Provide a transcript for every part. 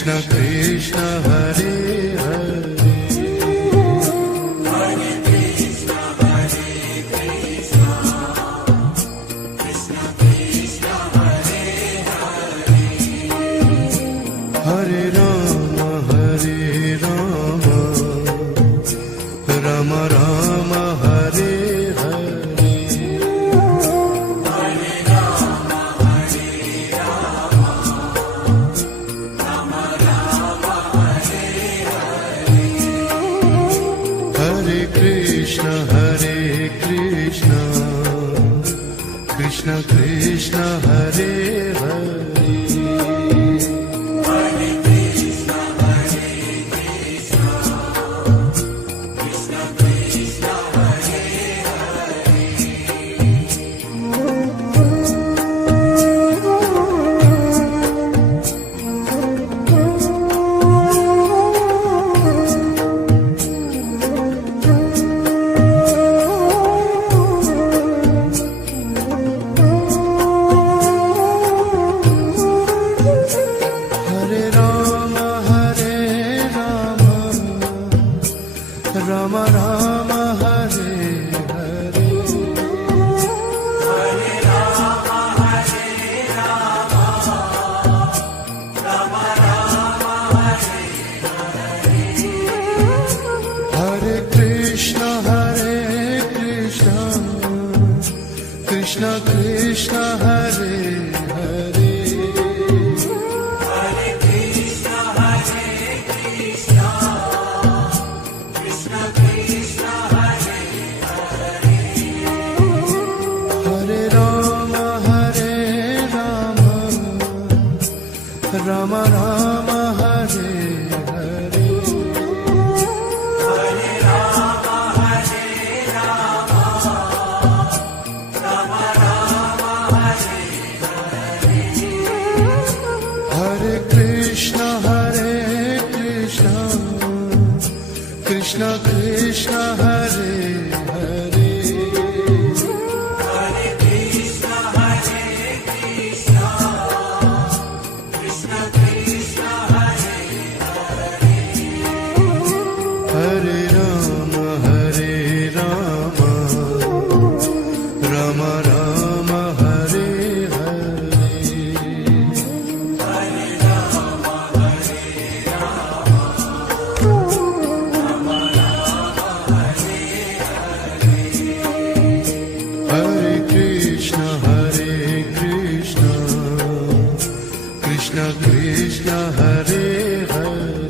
Krishna Krishna Hare Hare Hare Rama Rama Rama Hare Hare Hare Krishna Krishna Krishna Hare Hare Rama Rama Hare Hare Hare Rama Hare Rama Rama Rama Hare Hare Hare Krishna Krishna Krishna Hare Hare Rama Rama Hare Hare Hare Rama Hare Rama Rama Rama Hare Hare Hare Krishna Krishna Krishna Hare Hare Hare Rama Rama Rama Hare Hare Hare Rama Hare Rama Rama Rama Hare Hare Hare Krishna Krishna Krishna Hare Hare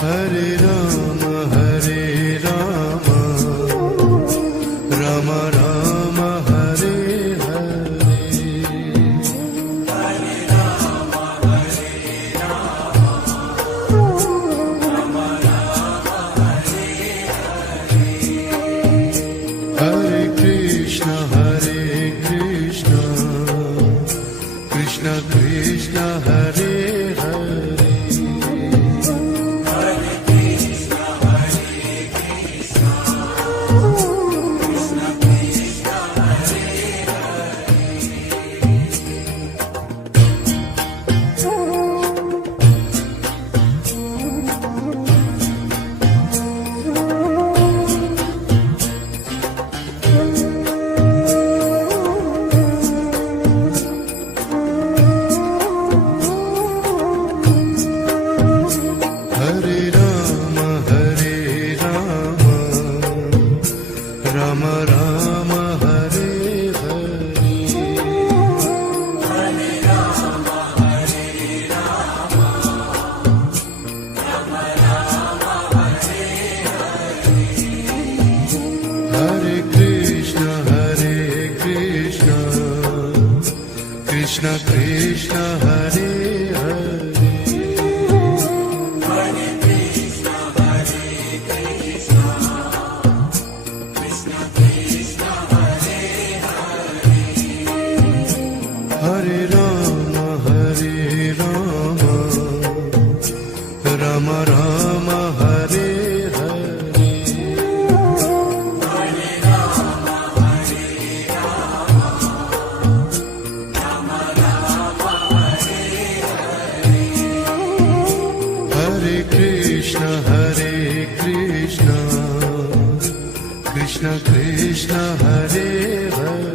Hare Rama Rama Rama Hare Hare Hare Rama Hare Rama Rama Rama Hare Hare Hare Krishna Krishna Krishna Hare Hare Rama Rama Hare Hare Hare Rama Hare Rama Rama Rama Hare Hare Hare Krishna Krishna Krishna Hare Hare Hare Rama Rama Rama Hare Hare Krishna Krishna Hare Hare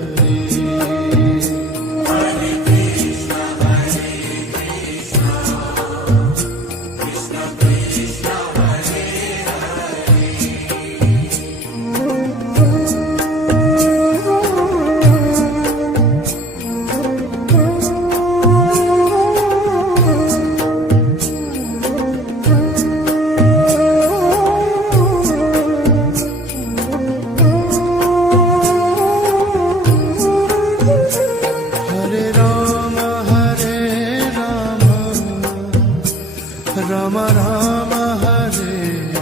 Rama Rama Hare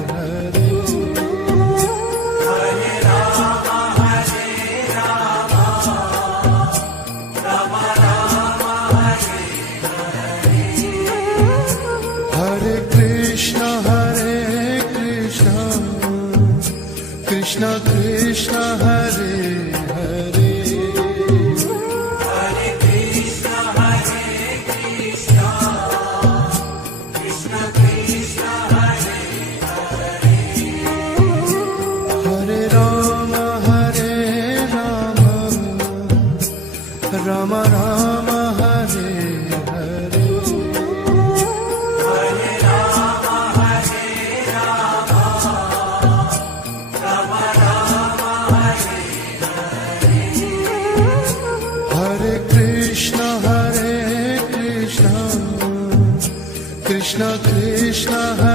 Hare Hare Rama Hare Rama Rama Rama Hare Hare Hare Krishna Krishna Krishna Hare Hare Rama Rama Hare Hare Hare Rama Hare Rama Rama Rama Hare Hare Hare Krishna Krishna Krishna Hare